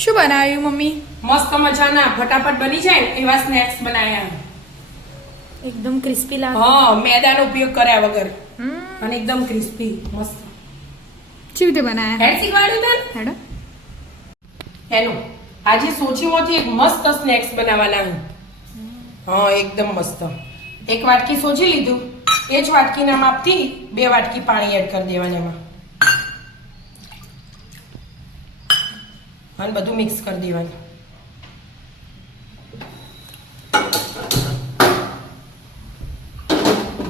શું બનાવ્યું મમ્મી? મસ્ત મજાના ફટાફટ બની જાય ને એવા સ્નેક્સ બનાવ્યા. એકદમ ક્રિસ્પી લાગે. હા, મેદાનો ઉપયોગ કર્યા વગર અને એકદમ ક્રિસ્પી મસ્ત. કેવી રીતે બનાવ્યા? હેડ શીખવાડ્યું તને? હેડો. હેલો, આજે સોજીમાંથી એક મસ્ત સ્નેક્સ બનાવવાના. હા, એકદમ મસ્ત. એક વાટકી સોજી લીધું, એ જ વાટકીના માપથી 2 વાટકી પાણી એડ કરી દેવાના એમાં અને બધું મિક્સ કરી દેવાનું.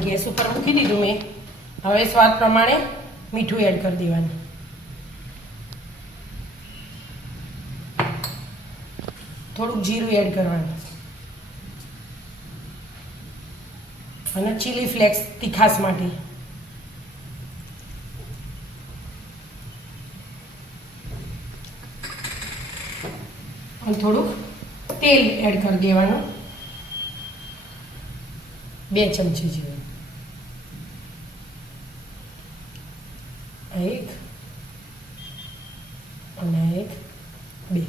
ગેસ ઉપર મૂકી દીધું મેં. હવે સ્વાદ પ્રમાણે મીઠું એડ કરી દેવાનું. થોડુંક જીરું એડ કરવાનું અને ચીલી ફ્લેક્સ તીખાસ માટે. અને થોડુંક તેલ એડ કરી દેવાનું, 2 ચમચી જેવું. એક અને એક 2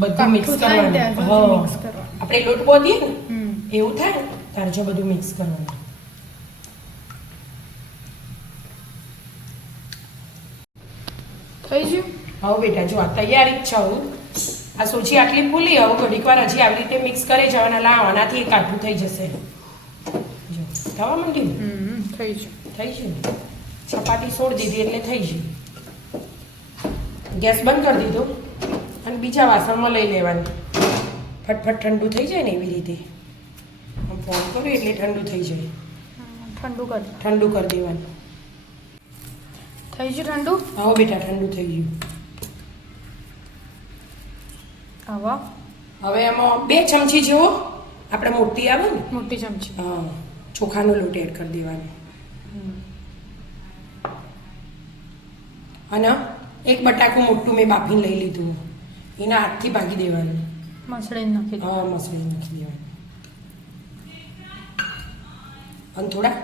બધું મિક્સ કરવાનું. આપણે લોટ બોધીએ ને એવું થાય ને ત્યારે જો બધું મિક્સ કરવાનું. થઈ ગયું? હવે બેટા જો આ તૈયારી જ છે. હવે આ સોજી આટલી ફૂલી, હવે ઘડીક વાર હજી આવી રીતે મિક્સ કરી જવાના. લાવવાનાથી એ કાઠું થઈ જશે. જો થવા માંડ્યું. થઈ ગયું. થઈ ગયું. ચપાટી છોડી દીધી એટલે થઈ ગયું. ગેસ બંધ કરી દીધો અને બીજા વાસણમાં લઈ લેવાનું. ફટફટ ઠંડુ થઈ જાય ને એવી રીતે. આમ ફોન કરું એટલે ઠંડુ થઈ જાય. ઠંડુ કરી ઠંડુ કરી દેવાનું. થઈ ગયું ઠંડુ? હવે બેટા ઠંડુ થઈ ગયું. હવે એમાં 2 ચમચી જેવો આપણે મોટી આવે ને મોટી ચમચી હા ચોખાનો લોટ એડ કરી દેવાનો અને એક બટાકું મોટું મેં બાફીને લઈ લીધું, એના હાથથી ભાગી દેવાનું. મસળી નાખી દો. હા, મસળી નાખી દેવાનું અને થોડા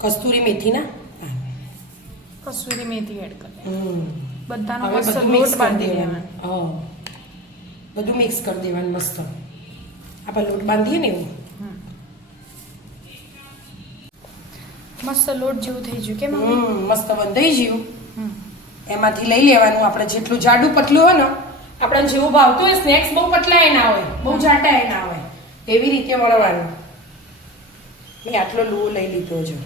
કસ્તુરી મેથીના પાન. કસૂરી મેથી એડ કરી. બધાનો હવે મસ્ત બધું લોટ મિક્સ કરી બાંધી દેવાનું. દેવાનો. હા, બધું મિક્સ કરી દેવાનું મસ્ત. આપણે લોટ બાંધીએ ને એવું. મસ્ત લોટ જેવું થઈ ગયું કે મમ્મી? મસ્ત બંધાઈ ગયું. એમાંથી લઈ લેવાનું. આપણે જેટલું જાડું પતલું હોય ને, આપણે જેવું ભાવતું હોય સ્નેક્સ, બહુ પતલા ના હોય બહુ જાડા ના હોય, એવી રીતે વળવાનું. મેં આટલો લૂવો લઈ લીધો છે.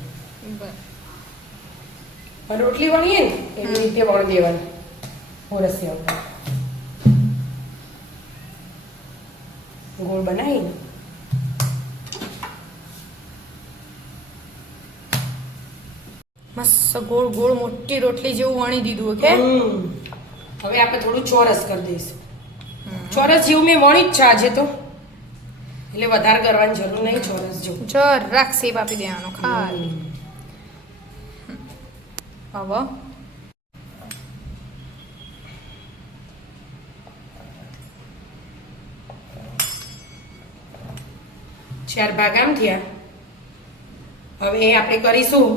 રોટલી વણીએ ને એવી રીતે વણ દેવાનું. હોરસિયા ગોળ બનાવીને મસ્ત ગોળ ગોળ મોટી રોટલી જેવું વણી દીધું. ઓકે, હવે આપણે થોડું ચોરસ કરી દઈશું. ચોરસ જેવું મેં વણી જ છે આજે તો, એટલે વધારે કરવાની જરૂર નહીં. ચોરસ જેવું જરાક શેપ આપી દેવાનો ખાલી. હવે 4 ભાગ આમ થયા. હવે આપણે કરીશું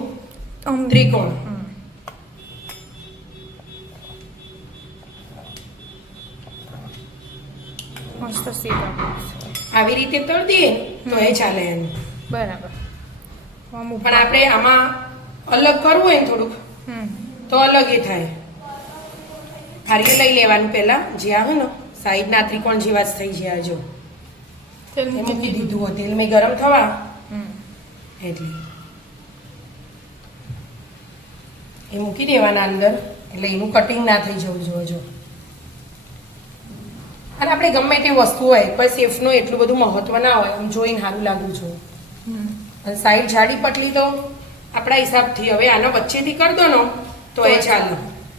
ત્રિકોણ. મસ્ત શેપ આપી. આવી રીતે તળ દઈએ તો એ ચાલે એનું. બરાબર. પણ આપણે આમાં અલગ કરવું હોય ને થોડુંક તો અલગ એ થાય. હારી લઈ લેવાનું પહેલા, જે આવે ને સાઈડના ત્રિકોણ જેવા જ થઈ જાય. જો તેલ મૂકી દીધું હોય, તેલ મેં ગરમ થવા એટલે એ મૂકી દેવાના અંદર, એટલે એનું કટિંગ ના થઈ જવું જોઈએ. અને આપણે ગમે તે વસ્તુ હોય, કોઈ સેફનું એટલું બધું મહત્વ ના હોય, આમ જોઈને સારું લાગવું જોઈએ. અને સાઈડ જાડી પટલી તો આપણા હિસાબથી. હવે આનો વચ્ચેથી કરી દો ને તો એ ચાલે.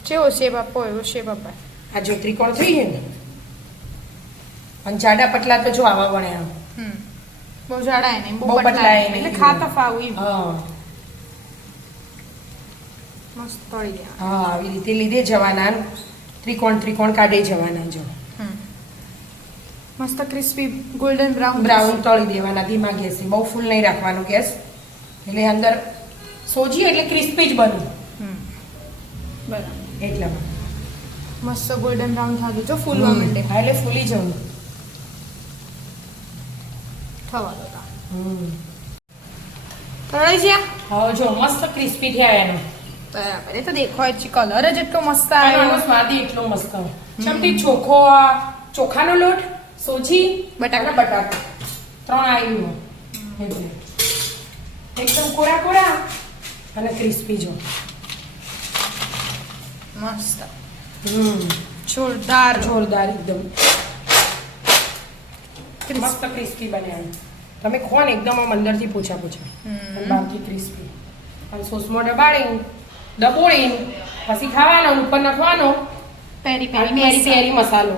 જેવો શેપ આપો એવો શેપ અપાય. આ જો ત્રિકોણ થઈ જાય ને, અને જાડા પટલા તો જો આવા વણે આમ. બહુ જાડા નહીં, બહુ પતલા નહીં. એટલે ખાતા ફાવું એમ. હા મસ્ત તળી ગયા. હા, આવી રીતે લીધે જવાના. ત્રિકોણ ત્રિકોણ કાઢી જવાના. જો મસ્ત ક્રિસ્પી ગોલ્ડન બ્રાઉન તળી દેવાના ધીમા ગેસે. બહુ ફૂલ નહીં રાખવાનો ગેસ, એટલે અંદર સોજી એટલે ક્રિસ્પી જ બને. બરાબર એટલા માટે મસ્ત ગોલ્ડન બ્રાઉન થતું જો ફૂલવા માંડે હા, એટલે ફૂલી જવું. થવા દો તળાઈ ગયા હવે જો મસ્ત ક્રિસ્પી થયા એનો. બરાબર એ તો દેખાય જ કલર જ એટલો મસ્ત આનો આવ્યો સ્વાદ ય એટલો મસ્ત હોય. ચમચી ચોખો ચોખાનો લોટ, સોજી, બટાકા. બટાકા 3 આવ્યું એટલે એકદમ કોરા કોરા અને ક્રિસ્પી જો. મસ્ત હમ જોરદાર જોરદાર એકદમ મસ્ત ક્રિસ્પી બન્યા. તમે ખો ને એકદમ આમ અંદરથી પોછા પોછા અને બહારથી ક્રિસ્પી. અને સોસમાં દબોળીને પછી ખાવાનો, ઉપર નાખવાનો પેરી પેરી પેરી પેરી મસાલો.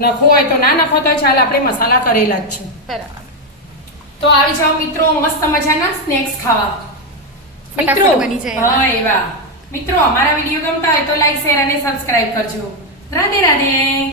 નખો હોય તો ના નખો તો ચાલ, આપણે મસાલા કરેલા જ છે. બરાબર તો આવી જાઓ મિત્રો મસ્ત મજાના સ્નેક્સ ખાવા. ફટાફટ બની જાય એવા. હા એવા મિત્રો, અમારા વિડીયો ગમતા હોય તો લાઈક, શેર અને સબસ્ક્રાઇબ કરજો. રાધે રાધે.